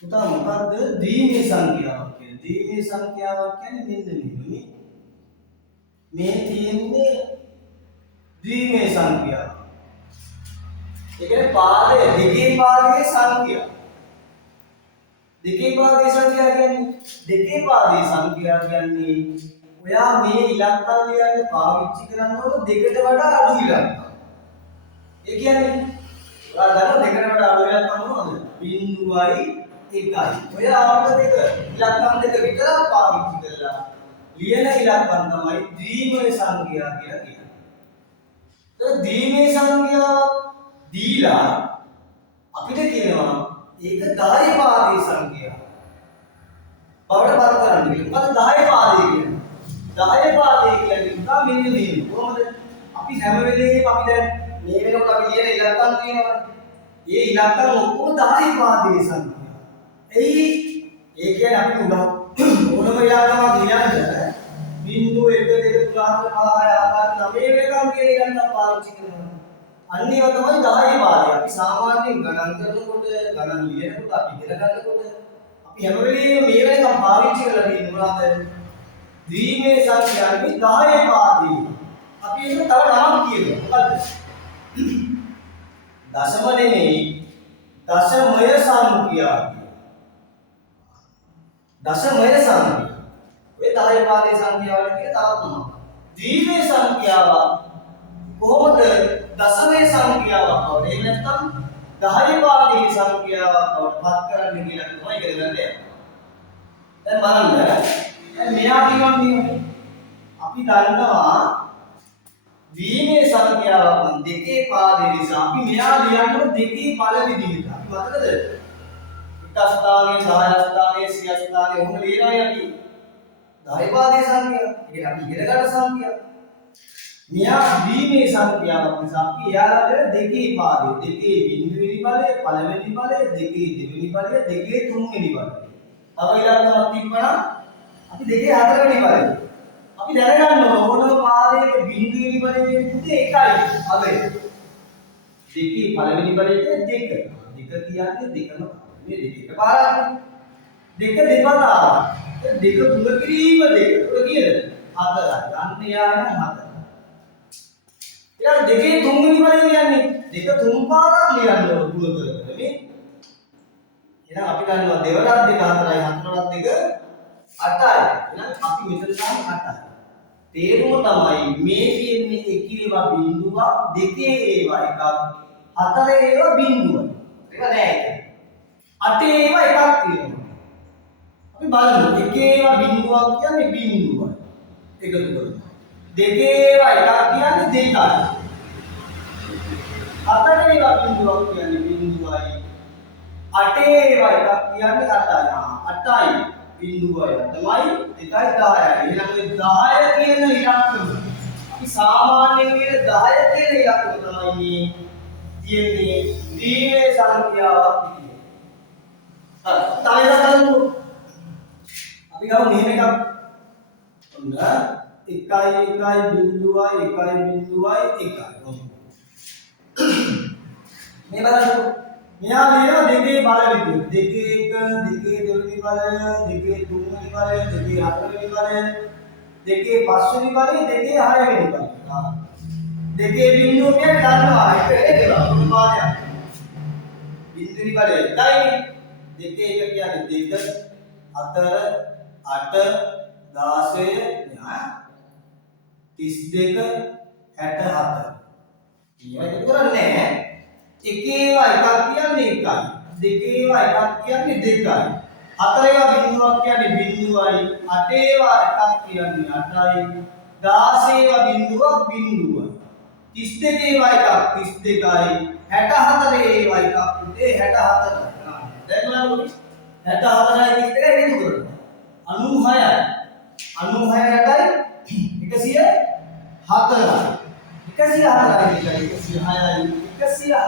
පුතා මොකද්ද ද්විමේ සංඛ්‍යාවක් කියන්නේ? ද්විමේ සංඛ්‍යාවක් කියන්නේ මෙන්න මෙහෙමයි. මේ තියෙන්නේ ද්විමේ සංඛ්‍යාව. ඒ කියන්නේ පාදයේ දෙකේ පාදයේ සංඛ්‍යාව. දෙකේ පාදයේ සංඛ්‍යාව කියන්නේ දෙකේ පාදයේ සංඛ්‍යාව කියන්නේ ඔයා මේ ඉලක්කම් ලියන්න පාවිච්චි කරන්න ඕන දෙකට වඩා අඩු ඉලක්කම්. ඒ කියන්නේ ඔයා දන්නවා දෙකට වඩා අඩු ඉලක්කම් මොනවද? 0.1. ඔය ආවර්ත දෙක ඉලක්කම් දෙක විතරක් පාවිච්චි කරලා ලියන ඉලක්කම් තමයි ද්විමේ සංඛ්‍යා කියලා කියන්නේ. ඒ ද්විමේ සංඛ්‍යාව දීලා අපිට කියනවා ඒක 10 පාදයේ සංඛ්‍යාව. බවට පත් කරන්න කියලා. මොකද 10 පාදයේ කියන්නේ? 10 පාදයේ කියන්නේ උදා මෙන්න මේ. කොහොමද? අපි හැම වෙලේම අපි දැන් මේ වෙනකොට අපි ලියන ඉලක්කම් තියෙනවා. ඒ ඉලක්කම් ඔක්කොම 10 පාදයේ සංඛ්‍යා. ඒ කියන්නේ අපි උදා ඕනම ඉලක්කමක් ලියන්න බිංදුව 1 2 3 4 5 6 7 8 9 කියන ඉලක්කම් පාවිච්චි කරනවා. අන්න ඒවා තමයි 10 පාදේ. අපි සාමාන්‍යයෙන් ගණන් කරනකොට ගණන් ලියනකොට අපි ඉගෙන ගන්නකොට අපි හැම වෙලේම මේ වෙනකම් පාවිච්චි කරලා තියෙන්නේ මොනවද? ද්විමේ සංඛ්‍යාවේ 10 පාදේ. අපි ඒක තව නමක් කියනවා. මොකද්ද? දශම නෙමෙයි දශමය සංඛ්‍යාව. දශමය සංඛ්‍යාව. ඔය 10 පාදේ සංඛ්‍යාවල කියන තවත් නමක්. ද්විමේ සංඛ්‍යාව කොහොමද දශමයේ සංඛ්‍යාවක් වගේ නැත්නම් 10 පාදයේ සංඛ්‍යාවක් වඩ පත් කරන්න කියලා තමයි ඉගෙන ගන්න යන්නේ. දැන් බලන්න මෙයා කියන්නේ අපි දන්නවා ද්විමේ සංඛ්‍යාවක් නම් දෙකේ පාදයේ නිසා අපි මෙයා ලියන්න දෙකේ පළ විදිහට. අපි මතකද? එක ස්ථානයේ 10 ස්ථානයේ 100 ස්ථානයේ ඔහොම ලියනවා අපි 10 පාදයේ සංඛ්‍යාව. ඒ කියන්නේ අපි ඉගෙන ගන්න සංඛ්‍යාව. මෙයා ද්විමේ සංඛ්‍යාවක් නිසා අපි එයාලට දෙකේ පාදේ දෙකේ බිඳුවෙනි බලය පළවෙනි බලය දෙකේ දෙවෙනි බලය දෙකේ තුන්වෙනි බලය. තව ඉලක්කමක් තිබ්බනම් අපි දෙකේ හතරවෙනි බලය. අපි දැනගන්න ඕන පාදයක බිඳුවෙනි බලය කියන්නේ එකයි. අද දෙකේ පළවෙනි බලයේ දෙක. දෙක කියන්නේ දෙකම මේ දෙක එකපාරක්. දෙක දෙපතාවක්. දෙක තුන කිරීම දෙක. උඩ කියද? හතරයි. අන්න එයා නම් හතර. ඊළඟ දෙකේ තුන්වෙනි බලය කියන්නේ දෙක තුන් පාරක් ලියන්න ඕන තුන කරගෙන මේ. එහෙනම් අපි ගන්නවා දෙවරක් දෙක හතරයි හතරක් දෙක 8යි. එහෙනම් අපි මෙතන ගන්න 8යි. තේරුම තමයි මේ කියන්නේ එකේවා බිඳුවක් දෙකේ ඒවා එකක් හතරේ ඒවා බිඳුවයි. ඒක නෑ ඒක. අටේ ඒවා එකක් තියෙනවා. අපි බලමු එකේ ඒවා බිඳුවක් කියන්නේ බිඳුවයි. එකතු කරමු. දෙකේ ඒවා එකක් කියන්නේ දෙකයි. හතරේ ඒවා බිඳුවක් කියන්නේ බිඳුවයි. අටේ ඒවා එකක් කියන්නේ 8යි. 8යි බිඳුවයි 8යි 1යි 10යි. එහෙනම් මේ 10 කියන ඉලක්කම අපි සාමාන්‍යයෙන් කියන 10 කියන ඉලක්කම තමයි මේ තියෙන්නේ ද්විමේ සංඛ්‍යාවක් විදියට. හරි. තව එකක් බලමු. අපි ගමු මෙහෙම එකක්. ඔන්න 1 බිඳුවයි 1 බිඳුවයි 1. මේ බලන්න. මෙයා ලියන දෙකේ බල විදිය. දෙකේ 1, දෙකේ දෙවෙනි බලය, දෙකේ තුන්වෙනි බලය, දෙකේ හතරවෙනි බලය, දෙකේ පස්වෙනි බලය, දෙකේ හයවෙනි බලය. දෙකේ බිඳුව කියන්නේ දන්නවා ඒක පාදයක්. බිඳුනි බලය 1යි. දෙකේ 1 කියන්නේ 2, 4, 8, 16 න්යා 32 64. ඊයයි ඒක කරන්නේ නැහැ. එකේවා එකක් කියන්නේ එකයි. දෙකේවා එකක් කියන්නේ දෙකයි. හතරේවා බිඳුවක් කියන්නේ බිඳුවයි. අටේවා එකක් කියන්නේ 8යි. 16ඒවා බිඳුවක් බිඳුවයි. 32ඒවා එකක් 32යි. 64ඒවා එකක් උදේ 64යි. දැන් බලන්න 64යි 32යි බිඳු කරනවා. 96යි 104යි 106යි 106යි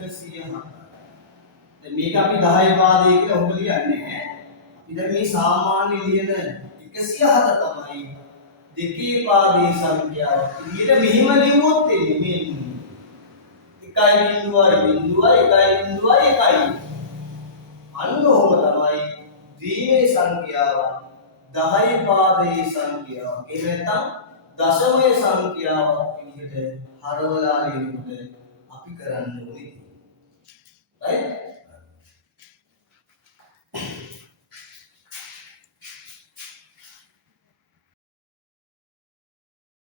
106යි. දැන් මේක අපි 10 පාදේ කියලා ඔබ ලියන්නේ. අපි දැන් මේ සාමාන්‍ය ලියන 107 තමයි දෙකේ පාදේ සංඛ්‍යාව. ඊට මෙහිම ලියුවොත් එන්නේ මේ 1.0 1.1 1.1. සංඛ්‍යාවක් 10 පාදයේ සංඛ්‍යාවක්. ඒ නැත්තම් දශමයේ සංඛ්‍යාවක් විදිහට හරවලා ලියනකොට අපි කරන්න ඕනේ. right?